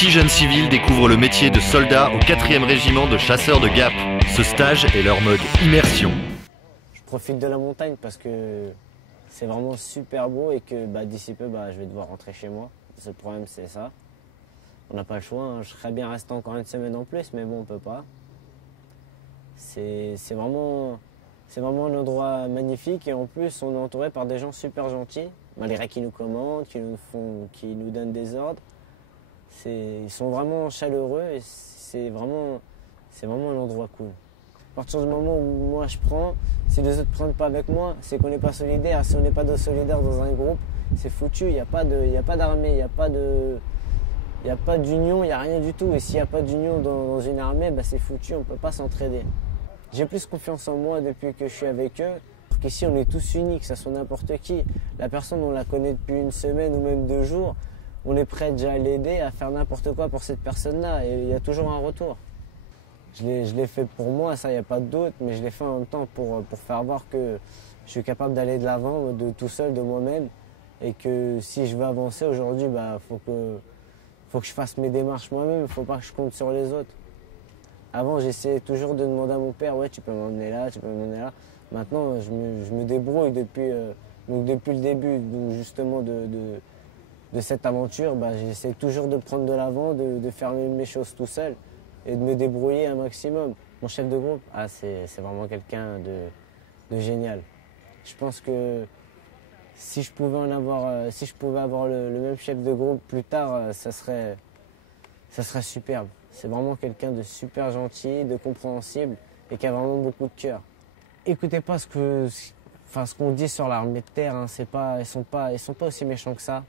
6 jeunes civils découvrent le métier de soldat au 4e régiment de chasseurs de Gap. Ce stage est leur mode immersion. Je profite de la montagne parce que c'est vraiment super beau et que d'ici peu, je vais devoir rentrer chez moi. Le seul problème, c'est ça. On n'a pas le choix, hein. Je serais bien resté encore une semaine en plus, mais bon, on peut pas. C'est vraiment un endroit magnifique et en plus, on est entouré par des gens super gentils, malgré qui nous commandent, qui nous donnent des ordres. Ils sont vraiment chaleureux et c'est vraiment un endroit cool. À partir du moment où moi je prends, si les autres ne prennent pas avec moi, c'est qu'on n'est pas solidaire. Si on n'est pas solidaire dans un groupe, c'est foutu. Il n'y a pas d'armée, il n'y a pas d'union, il n'y a rien du tout. Et s'il n'y a pas d'union dans une armée, c'est foutu, on ne peut pas s'entraider. J'ai plus confiance en moi depuis que je suis avec eux. Qu'ici on est tous unis, que ça soit n'importe qui. La personne, on la connaît depuis une semaine ou même 2 jours. On est prêt déjà à l'aider, à faire n'importe quoi pour cette personne-là. Et il y a toujours un retour. Je l'ai fait pour moi, ça, il n'y a pas de doute, mais je l'ai fait en même temps pour faire voir que je suis capable d'aller de l'avant, de tout seul, de moi-même. Et que si je veux avancer aujourd'hui, faut que je fasse mes démarches moi-même, il ne faut pas que je compte sur les autres. Avant, j'essayais toujours de demander à mon père, ouais, tu peux m'emmener là, tu peux m'emmener là. Maintenant, je me débrouille depuis le début, donc justement de cette aventure, j'essaie toujours de prendre de l'avant, de faire mes choses tout seul et de me débrouiller un maximum. Mon chef de groupe, c'est vraiment quelqu'un de génial. Je pense que si je pouvais avoir le même chef de groupe plus tard, ça serait superbe. C'est vraiment quelqu'un de super gentil, de compréhensible et qui a vraiment beaucoup de cœur. Écoutez pas ce qu'on dit sur l'armée de terre, hein. Ils sont pas aussi méchants que ça.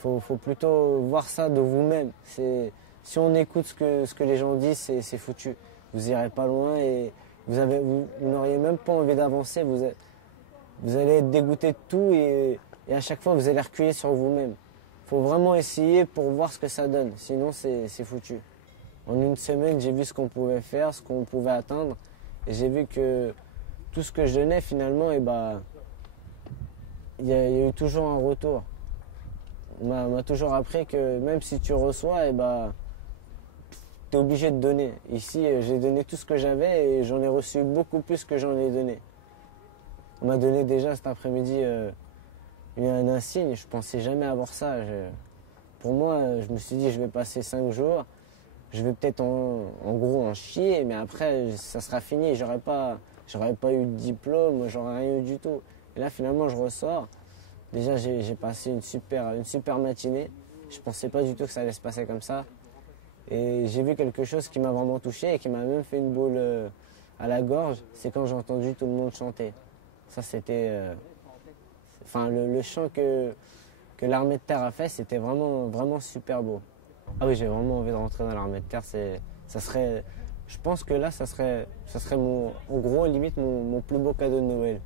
Faut plutôt voir ça de vous-même. Si on écoute ce que les gens disent, c'est foutu. Vous irez pas loin et vous n'auriez même pas envie d'avancer. Vous allez être dégoûté de tout et à chaque fois vous allez reculer sur vous-même. Faut vraiment essayer pour voir ce que ça donne. Sinon c'est foutu. En une semaine, j'ai vu ce qu'on pouvait faire, ce qu'on pouvait atteindre et j'ai vu que tout ce que je donnais finalement, il y a eu toujours un retour. On m'a toujours appris que même si tu reçois, tu es obligé de donner. Ici, j'ai donné tout ce que j'avais et j'en ai reçu beaucoup plus que j'en ai donné. On m'a donné déjà cet après-midi un insigne, je pensais jamais avoir ça. Pour moi, je me suis dit, je vais passer 5 jours, je vais peut-être en gros en chier, mais après, ça sera fini. J'aurais pas eu de diplôme, j'aurais rien eu du tout. Et là, finalement, je ressors. Déjà, j'ai passé une super matinée. Je pensais pas du tout que ça allait se passer comme ça. Et j'ai vu quelque chose qui m'a vraiment touché et qui m'a même fait une boule à la gorge. C'est quand j'ai entendu tout le monde chanter. Ça, c'était... le chant que l'armée de terre a fait, c'était vraiment super beau. Ah oui, j'ai vraiment envie de rentrer dans l'armée de terre. Je pense que là, ça serait en gros, limite, mon plus beau cadeau de Noël.